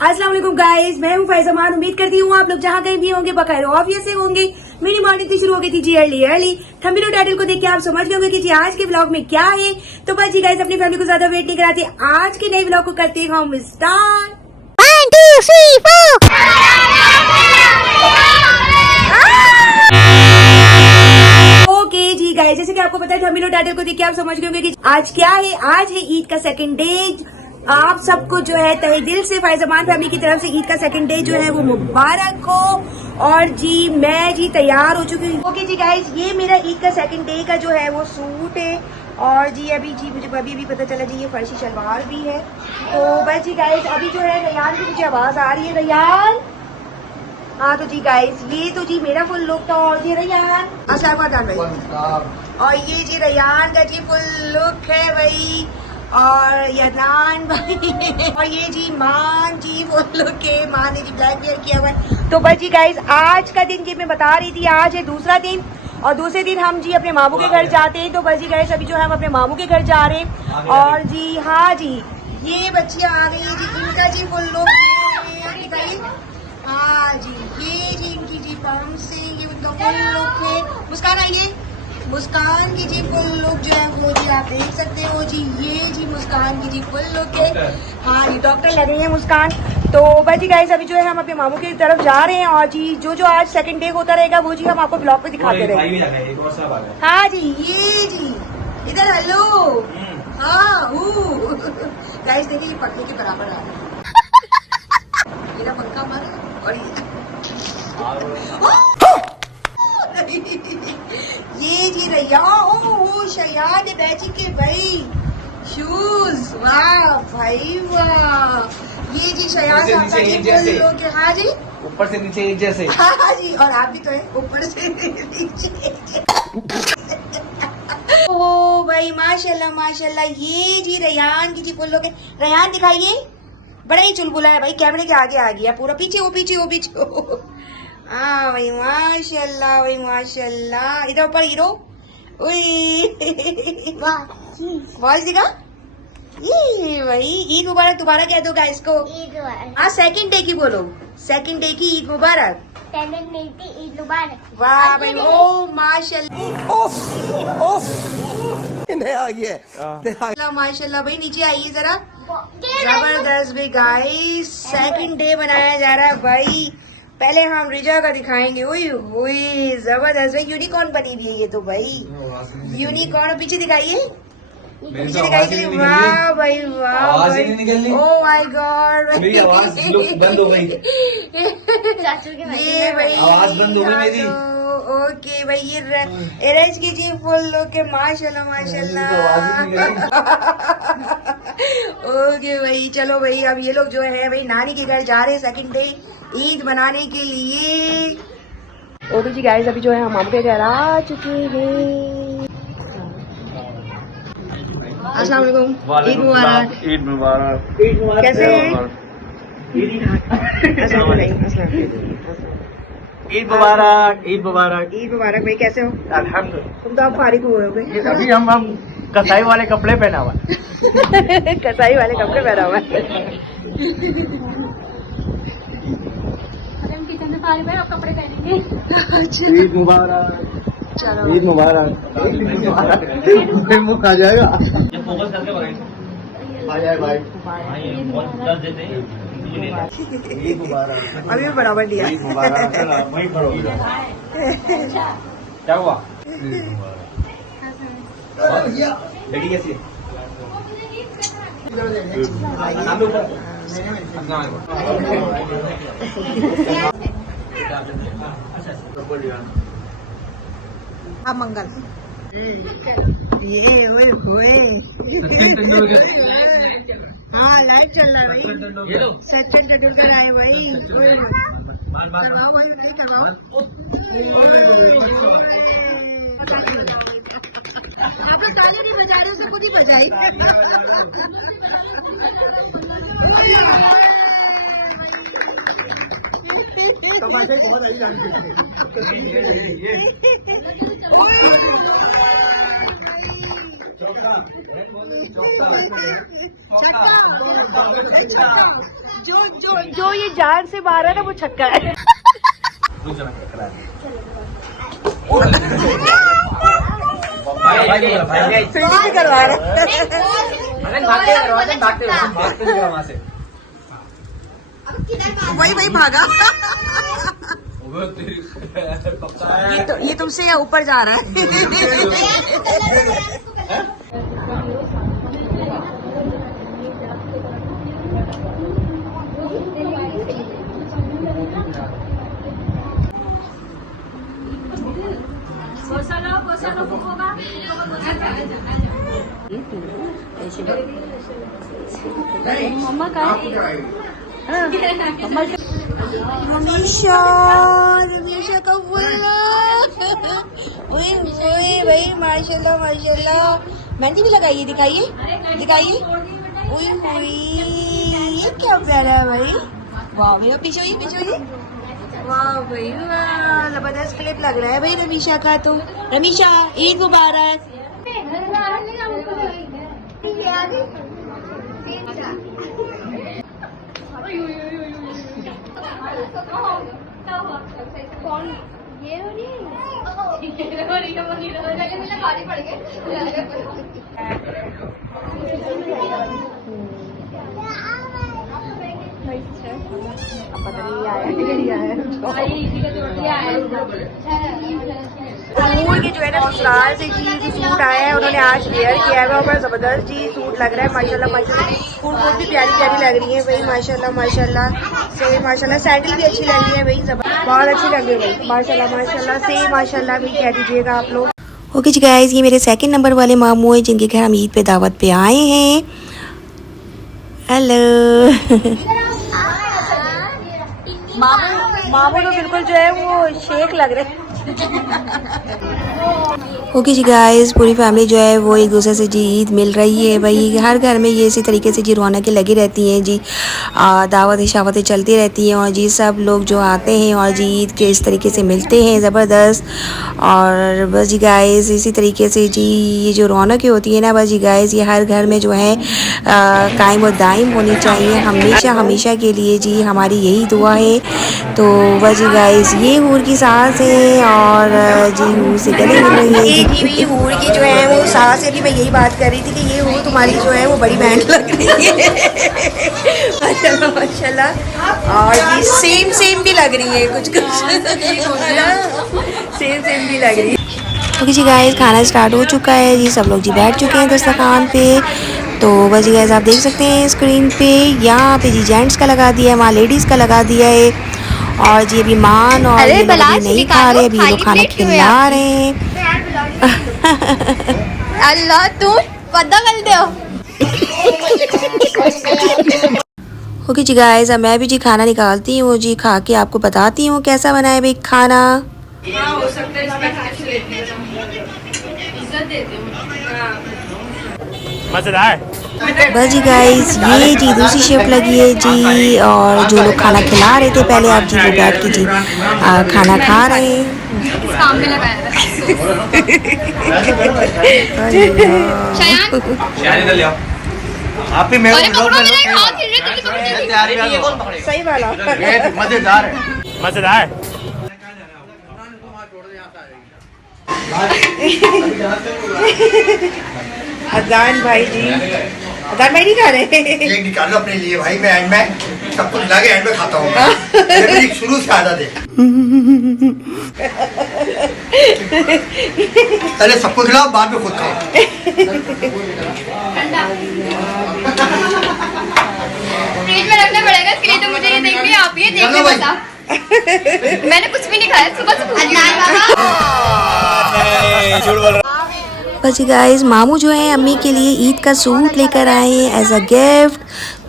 अस्सलाम वालेकुम गाइस, मैं हूँ फैज़ अमान। उम्मीद करती हूँ आप लोग जहाँ कहीं भी होंगे बखैर ऑफिस से होंगे। मेरी मॉर्निंग शुरू हो गई थी जी अर्ली। थंबनेल टाइटल को देख के आप समझ गए होंगे कि जी आज के व्लॉग में क्या है। तो बस जी गाइस, अपनी फैमिली को ज्यादा वेट नहीं कराते, आज के नए व्लॉग को करते हैं हम स्टार्ट। 1 2 3 4 ओके जी गाइस, जैसे कि आपको पता है थंबनेल टाइटल को देख के आप समझ गए होंगे कि आज क्या है। आज है ईद का सेकंड डे। आप सबको जो है तहे दिल से फैज़ अमान फैमिली की तरफ से ईद का सेकंड डे जो है वो मुबारक हो। और जी मैं जी तैयार हो चुकी हूँ। ओके जी गाइस, ये मेरा ईद का सेकंड डे का जो है वो सूट है। और जी अभी जी मुझे अभी पता चला जी ये फर्शी शलवार भी है। तो बस जी गाइस, अभी जो है रैयान की मुझे आवाज आ रही है। रैयान, हाँ तो जी गाइस, ये तो जी मेरा फुल लुक था। और जी रैयान, अस्सलाम वालेकुम भाई। और ये जी रैयान का जी फुल लुक है भाई। और यदान भाई और ये जी मान जी फुल लुक है। मान ने जी ब्लैक वेयर किया हुआ है। तो बस जी गाइस, आज का दिन जी मैं बता रही थी, आज है दूसरा दिन। और दूसरे दिन हम जी अपने मामू के घर जाते हैं। तो बस जी गाइस, अभी जो है हम अपने मामू के घर जा रहे हैं। और जी हाँ जी, ये बच्चियां आ गई है जी, इनका जी फुल लुक दिखाई। हाँ जी, ये जी इनकी जी पम से ये उनका फुल लुक है। मुस्कान आइए, मुस्कान की जी फुल लुक जो है वो जी आप देख सकते हो जी। ये जी मुस्कान की जी फुल लुक है। हाँ जी, डॉक्टर लग रही है मुस्कान। तो बस जी गाइस, अभी जो है हम अपने मामू की तरफ जा रहे हैं। और जी जो आज सेकंड डे होता रहेगा वो जी हम आपको ब्लॉग पे दिखाते रहेंगे। हाँ जी, ये जी इधर हेलो। हाँ गाइस देखिए, ये पक्के के बराबर आ रहा है। मेरा पक्का मारा और ये जी रैयान शयान बैठी के भाई शूज, वाह भाई वाह। ये जी शयान लोग, हाँ जी ऊपर से नीचे एक जैसे। हाँ जी, और आप भी तो है ऊपर से नीचे। ओ भाई माशाल्लाह माशाल्लाह। ये जी रैयान की जी फुल लोग। रैयान दिखाइए, बड़ा ही चुलबुला है भाई, कैमरे के आगे आ गया पूरा। पीछे वो पीछे वो पीछे। हाँ भाई माशाल्लाह भाई माशाल्लाह। इधर ऊपर हीरो। वॉइस दिखा। ये भाई ईद मुबारक दोबारा कह दो गाइस को। हाँ सेकंड डे की बोलो, सेकंड डे की ईद मुबारक। ईद मुबारक। वाह भाई, ओ माशाल्लाह माशाल्लाह भाई। नीचे आइए जरा। जबरदस्त भाई गाइस, सेकंड डे बनाया जा रहा है भाई। पहले हम रिजा का दिखाएंगे। ओए जबरदस्त भाई, यूनिकॉर्न बनी हुई है ये तो भाई। यूनिकॉर्न पीछे दिखाइए, पीछे दिखाइए। वाह भाई वाह भाई, ओ माय गॉड, बंद हो गई। ये भाई आवाज बंद हो गई मेरी। ओके भाई, ये एरेज की जी फुल लुक है। माशाल्लाह माशाल्लाह। ओके भाई, चलो भाई, अब ये लोग जो है भाई नानी के घर जा रहे हैं सेकंड डे ईद मनाने के लिए। और जी गाइस, अभी जो है हम मामू के घर आ चुके हैं। अस्सलाम वालेकुम, ईद मुबारक। ईद मुबारक। ईद मुबारक। कैसे हैं? ईद मुबारक। ईद मुबारक। ईद मुबारक भाई, कैसे हो? अल्हम्दुलिल्लाह। तुम तो आप फारिग हुए हो गए। अभी हम कसाई वाले कपड़े पहना हुआ। कसाई वाले कपड़े पहना हुआ है। किचन में फारिग है, आप कपड़े पहनेंगे। ईद मुबारक। चलो ईद मुबारक। मुख आ जाएगा। फोकस करके आ जाए भाई। ईद मुबारक। अभी भी बराबर लिया। ईद मुबारक। वहीं पर हो गया। क्या हुआ? बेटी कैसी है? अब मंगल ये ओए हाँ लाइट चल रहा है भाई। सचिन तेंदुलकर आए भाई। करवाओ भाई, नहीं करवाओ। आप लोग ताली नहीं बजा रहे, उसे खुद ही बजाई। जो ये जान से मारा ना वो छक्का है। करवा वही भागा। ये तुमसे ऊपर जा रहा है। मम्मा का रमीशा का बोला भाई माशाल्लाह माशाल्लाह। मेहंदी भी लगाइए, दिखाइए दिखाइए। ये क्या प्यारा है भाई। वाह भैया पीछे हुई पीछे हुई। वाह भाई वाह, जबरदस्त क्लिप लग रहा है भाई रमीशा का। तो रमीशा ईद मुबारक। कौन ये हो रही नूर के जो है ना ससुराल से जी सूट आया है, उन्होंने आज वेयर किया है और जबरदस्त जी सूट लग रहा है माशाल्लाह माशाल्लाह। सूट बहुत भी प्यारी प्यारी लग रही है भाई माशाल्लाह माशाल्लाह से माशाल्लाह। सैंडल भी अच्छी लग रही है भाई, बहुत अच्छी लग रही है भाई माशाल्लाह माशाल्लाह से माशाल्लाह भी कह दीजिएगा आप लोग। ओके जी गाइस, ये मेरे सेकंड नंबर वाले मामू हैं जिनके घर हम ईद पे दावत पे आए हैं। हेलो मामू तो बिल्कुल जो है वो शेख लग रहे हैं। ओके जी गाइस, पूरी फैमिली जो है वो एक दूसरे से जी ईद मिल रही है भाई। हर घर में ये इसी तरीके से जी रौनकें लगी रहती हैं जी, दावतें शावतें चलती रहती हैं और जी सब लोग जो आते हैं और जी ईद के इस तरीके से मिलते हैं ज़बरदस्त। और बस जी गाइस इसी तरीके से जी ये जो रौनकें होती है ना बस जी गाइस ये हर घर में जो है कायम और दायम होनी चाहिए हमेशा हमेशा के लिए जी, हमारी यही दुआ है। तो बस जी गाइस ये हूर की सास है और जी हूर से गले मिल रही है जी। हूर की जो है वो सास से भी मैं यही बात कर रही थी कि ये हूर तुम्हारी जो है वो बड़ी बहन लग रही है माशाल्लाह माशाल्लाह। और ये सेम सेम भी लग रही है कुछ कुछ सेम सेम भी लग रही है। ओके जी गाइस, खाना स्टार्ट हो चुका है जी, सब लोग जी बैठ चुके हैं दस्तरखान पे। तो बस जी गाइस आप देख सकते हैं स्क्रीन पे, यहाँ पे जी जेंट्स का लगा दिया है, वहाँ लेडीज़ का लगा दिया है। और जी अभी मान और ये लोग नहीं खा रहे, अभी ये लोग खाना खिला रहे हैं। अल्लाह तू पता कर दो। ओके जी गाइस, अब मैं भी जी खाना निकालती हूँ जी, खा के आपको बताती हूँ कैसा बना है भाई खाना। मजेदार। बस जी गाइस ये जी दूसरी शिफ्ट लगी है जी, और जो लोग खाना खिला रहे थे पहले आप जी वो बैठ के जी खाना खा रहे हैं। आप ही मेरे सही वाला मजेदार है मजेदार। अजान भाई जी, अजान भाई नहीं खा रहे। एक निकालो अपने लिए भाई, मैं सब कुछ लाके एंड में खाता हूँ। ये मेरी शुरू से आदत है। पहले सबको खिलाओ बाद में खुद खाओ। फ्रिज में रखना पड़ेगा, इसके लिए तो मुझे ये देखनी है, आप ये देखिए बता। मैंने कुछ भी नहीं खाया सुबह से। बस जी गाइस मामू जो है अम्मी के लिए ईद का सूट लेकर आए हैं एज अ गिफ्ट।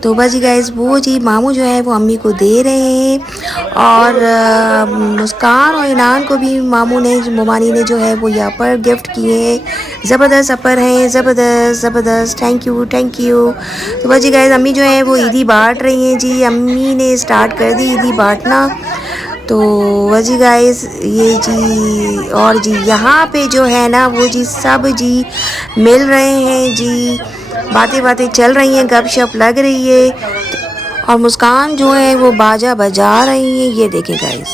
तो बस जी गाइस वो जी मामू जो है वो अम्मी को दे रहे हैं। और मुस्कान और इनान को भी मामू ने मोमानी ने जो है वो यहाँ पर गिफ्ट किए हैं। ज़बरदस्त अपर हैं, ज़बरदस्त ज़बरदस्त, थैंक यू थैंक यू। तो बस जी गाइस अम्मी जो है वो ईदी बांट रही हैं जी, अम्मी ने स्टार्ट कर दी ईदी बांटना। तो वजी गाइस ये जी, और जी यहाँ पे जो है ना वो जी सब जी मिल रहे हैं जी, बातें बातें चल रही हैं, गपशप लग रही है, और मुस्कान जो है वो बाजा बजा रही है। ये देखें गाइस।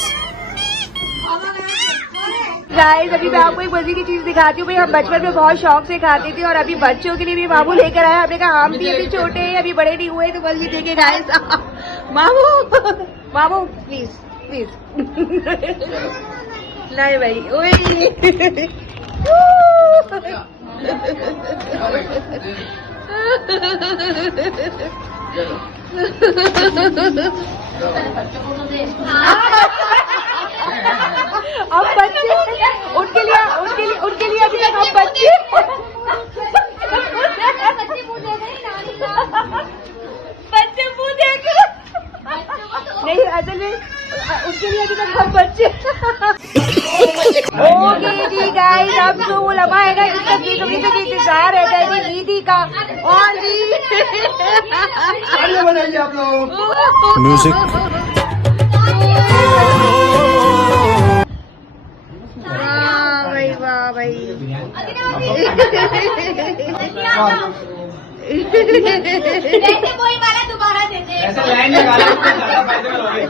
गाइस अभी मैं आपको एक मजे की चीज दिखाती हूँ। भाई हम बचपन में बहुत शौक से खाते थे, और अभी बच्चों के लिए भी मामू लेकर आया। हमने कहा हम भी अभी छोटे हैं, अभी बड़े नहीं हुए, तो बस ये देखे गाइस। मामू मामू प्लीज प्लीज। नहीं भाई ओए। अब बच्चे उनके लिए अभी तक हम बच्चे मुंह देख नहीं, असल में उनके लिए अभी तक हम बच्चे। ओके जी गाइस, अब जो वो लम्हा है ना, इसका बेसब्री से इंतजार रहता है जी ईदी का। और जी आप लोग म्यूजिक भाई वाह भाई। कोई वाला दोबारा दे दे। ऐसे लाइन लगा लो, ज्यादा फायदे में रहोगे।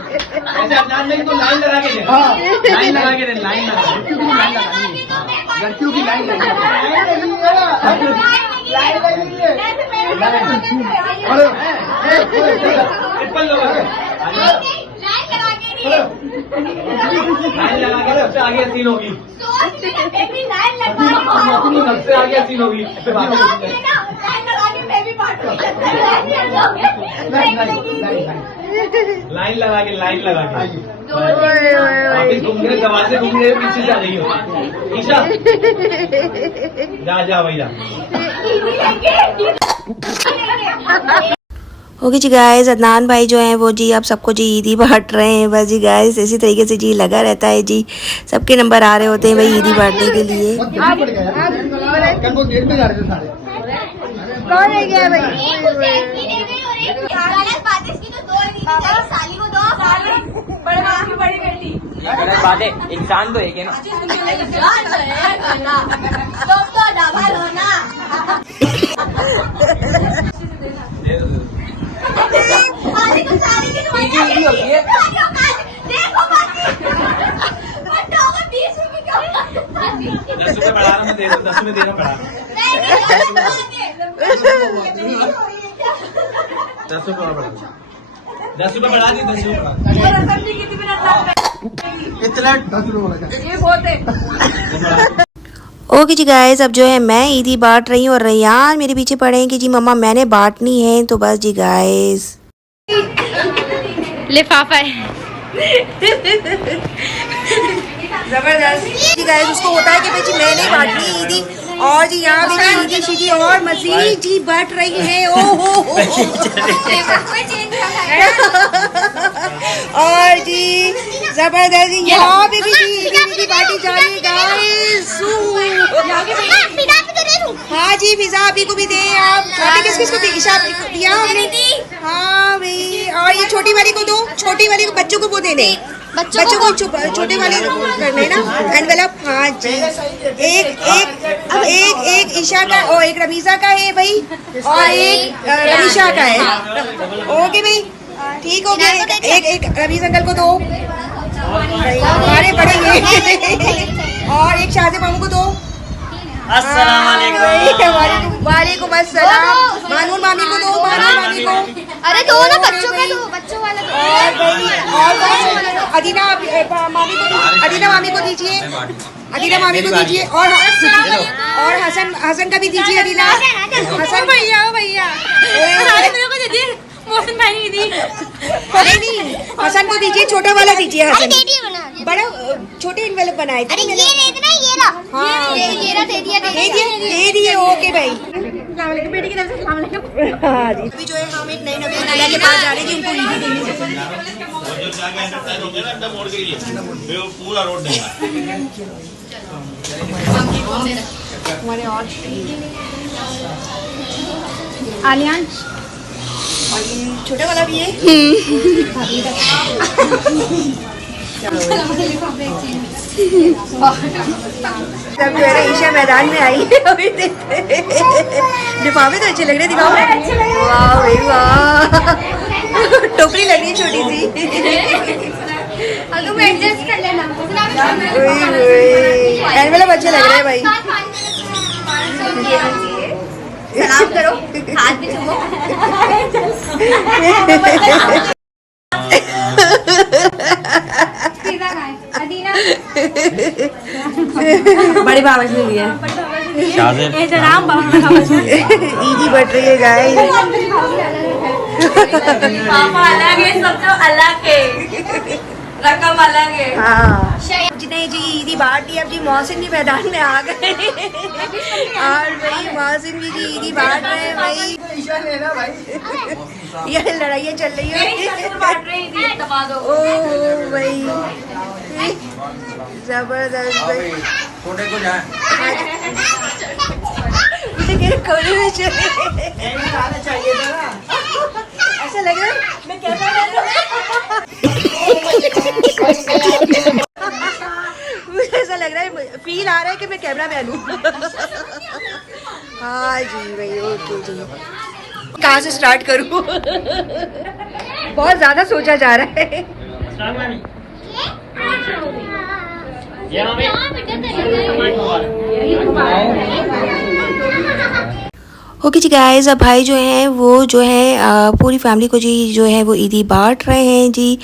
ऐसे अदनान में इनको लाइन लगा के दे, लाइन लगा के दे, लाइन लगा, लड़कियों की लाइन लगी लाइन लगा के सबसे आगे सीन होगी, सबसे आगे सीन होगी। लाइन लगा के वापिस घूम गए, दरवाजे घूम गए, पीछे जा रही हो ईशा। जा भैया। ओके जी गाइस, अदनान भाई जो हैं वो जी अब सबको जी ईदी बांट रहे हैं। बस जी गाइस इसी तरीके से जी लगा रहता है जी, सबके नंबर आ रहे होते हैं भाई ईदी बांटने के लिए। कौन है गया भाई? गलत बात है, इंसान तो एक है ना। ₹10 बढ़ा रहा, मैं दे 10 में देना पड़ा। 10 रुपये बढ़ा, 10 रुपये बढ़ा दी, 10 रुपये इतना 10 रुपये। ओके जी गाइस, अब जो है मैं ईदी बांट रही हूँ, और रैयान मेरे पीछे पड़े हैं कि जी मम्मा मैंने बांटनी है। तो बस जी गाइस लिफाफा है। जबरदस्त जी गाइस, उसको होता है कि भाई जी मैंने बांटनी है ईदी, और जी यहाँ भी ईदी शीदी और मजीद जी बट रही है। ओ हो और जी जबरदस्त जी यहाँ पे भी ईदी बांटी जा रही है गाइस। हाँ जी, फिजा अभी को भी दे आप। आपने किस किस को दी? ईशा को दिया हमने। हाँ भाई, और ये छोटी वाली को दो, छोटी वाली को बच्चों को वो देने, बच्चों को छोटे वाले करने ना एनवेलप। हाँ जी, एक ईशा का और एक रमीजा का है भाई, और एक रमीशा का है। ओके भाई, ठीक हो गया। एक रमीज अंकल को दो, हमारे बड़े, और एक शाहजे मामू को दो। वालेकुम अस्सलाम। मानूर मामी को दो, मानूर मामी को। अरे दो ना, बच्चों का दो, बच्चों वाला दो। और अदीना मामी को, अदीना मामी को दीजिए, अदीना मामी को दीजिए, और हसन का भी दीजिए। अदीना हसन भैया मेरे को दे दिए, मोहसिन भाई ने दी। नहीं, हसन को दीजिए, छोटा वाला दीजिए। हसन बड़ा छोटे इन्वेलप बनाए थे। अरे ये दे देना, ये ला। हाँ ये ला, दे दिए। ओके भाई, बेटी की तरफ से हाँ जी। अभी जो है हम एक नई नवेला के पास जा रहे थे, उनको ईदी देने। पूरा रोड हमारे और आलियांश और ये छोटा वाला भी है। तब जो है ना ईशा मैदान में आई है अभी देखते हैं। लिफाफे तो अच्छे लग रहे हैं, दिखाओ। वाह भाई वाह, टोकरी लग रही है छोटी सी। तुम एडजस्ट कर लेना। एनवेलप अच्छे लग रहे हैं भाई। सलाम करो, हाथ भी चुमो। बड़ी बाबा ने लिया ईदी बट रही है गाइस। पापा अलग है, सब तो अलग है, रकम अलग है। हाँ जितने जी ईदी बांट दी, अब जी मौसिन भी मैदान में आ गए और भाई मौसिन भी जी ईदी बांट रहे हैं भाई। ये लड़ाइयाँ चल रही है। ओह भाई जबरदस्त भाई। छोटे को जाए मुझे कह रहे कोने में चले चाहिए था ना। ऐसा लग रहा है मैं कैमरा मुझे ऐसा लग रहा है, फील आ रहा है कि मैं कैमरा मैन हूँ। हाँ जी भाई ओके जी। कहाँ से स्टार्ट करूँ? बहुत ज्यादा सोचा जा रहा है। ओके जी गाइस, अब भाई जो हैं वो जो है पूरी फैमिली को जी जो है वो ईदी बांट रहे हैं जी,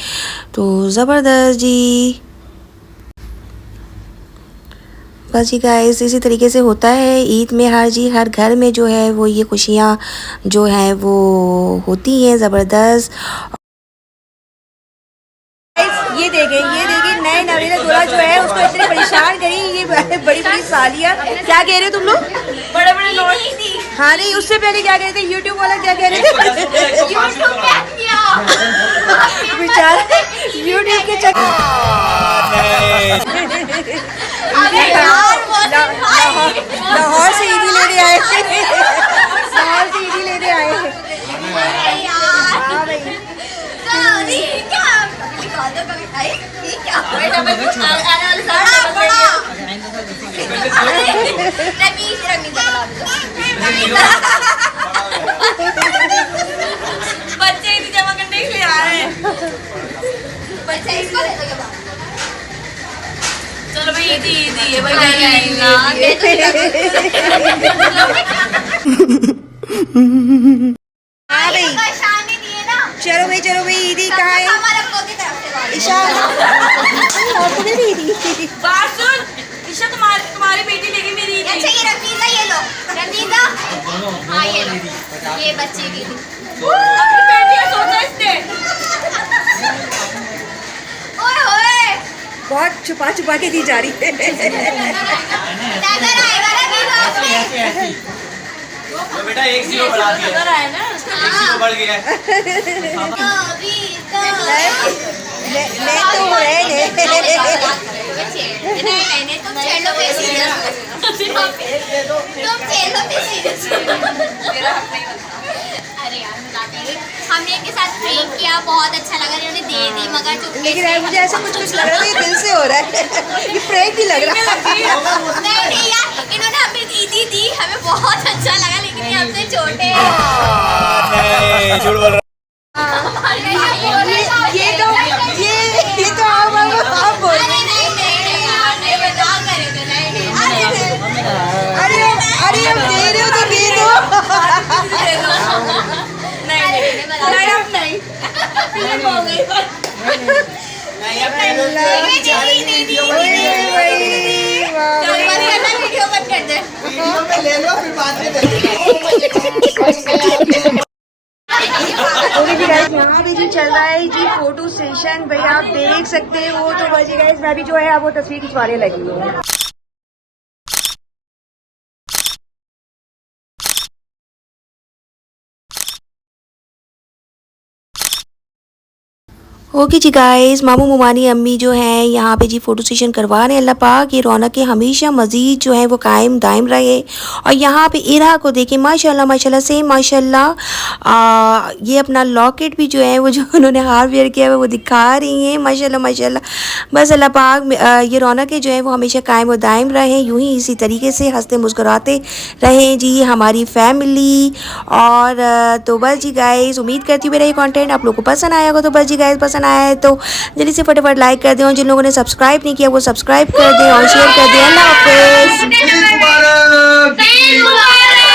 तो ज़बरदस्त जी। बस जी गाइस इसी तरीके से होता है ईद में हर घर में जो है वो ये खुशियाँ जो है वो होती हैं ज़बरदस्त। ये देखें नए नवेला दूल्हा जो है उसको इतने परेशान करी ये बड़ी बड़ी सालियाँ। क्या कह रहे हो तुम लोग? बड़े बड़े नोट। हाँ नहीं, उससे पहले क्या कह रहे थे? यूट्यूब वाला क्या कह रहे थे? यूट्यूब क्या किया? बेचारा यूट्यूब के चक्कर। अबे यार लाहौर से ईदी लेने आए। लाहौर से ईदी लेने आए। हाँ भाई बच्चे ईदी जमा करने के लिए आए हैं। चलो भाई ईदी है भाई। हाँ भाई चलो भाई ईदी कहाँ है? ईशा तुम्हें भी ईदी? बात सुन, ईशा तुम्हारी बेटी लेगी मेरी ईदी। अच्छा ये रफीजा, ये लो रफीजा। हाँ ये लो, ये बच्चे की ईदी। अपनी बेटी का सोचा इसने। ओए होए बहुत छुपा के दी जा रही है। नजर आएगा ना वीडियो में। तो बेटा 1-0 बढ़ा दिया, 1-0 बढ़ गया है। ले तो रहे ने। नहीं तुम खेलो पे सीरियस। तुम खेलो पे सीरियस। अरे यार मजाक कर रही। हमने इनके साथ प्रैंक किया, बहुत अच्छा लगा, इन्होंने दे दी मगर चुपके लेकिन यार मुझे ऐसा कुछ लग रहा है, ये दिल से हो रहा है। ये प्रैंक नहीं लग रहा। नहीं यार, इन्होंने हमें ईदी दी, हमें बहुत अच्छा लगा, लेकिन ये हमसे छोटे हैं। ये तो आप बोल रहे हैं। अरे अब दे रहे हो तो दे दो। वीडियो बंद कर दे। ले लो फिर बाद में यहाँ भी जी चल रहा है जी फोटो सेशन। भाई आप देख सकते हो तो बजी गाइस, मैं भी जो है वो तस्वीर खिंचवाने लगी हूँ। ओके जी गाइस, मामू मुमानी अम्मी जो हैं यहाँ पे जी फ़ोटो सेशन करवा रहे हैं। अल्लाह पाक ये रौनक हमेशा मज़ीद जो है वो कायम दायम रहे। और यहाँ पे इरा को देखें, माशाल्लाह माशाल्लाह से माशाल्लाह। ये अपना लॉकेट भी जो है वो जो उन्होंने हार वेयर किया है वो दिखा रही हैं, माशाल्लाह माशाल्लाह। बस अल्लाह पाक ये रौनकें जो है वो हमेशा कायम और दायम रहें, यूँ ही इसी तरीके से हंसते मुस्कुराते रहें जी हमारी फैमिली। और तो बस जी गाइस, उम्मीद करती हूँ मेरा ये कंटेंट आप लोगों को पसंद आया होगा। तो बस जी गाइस, पसंद आया है तो जल्दी से फटाफट लाइक कर दें, और जिन लोगों ने सब्सक्राइब नहीं किया वो सब्सक्राइब कर दें और शेयर कर दें। अल्लाह हाफिज़। ईद मुबारक।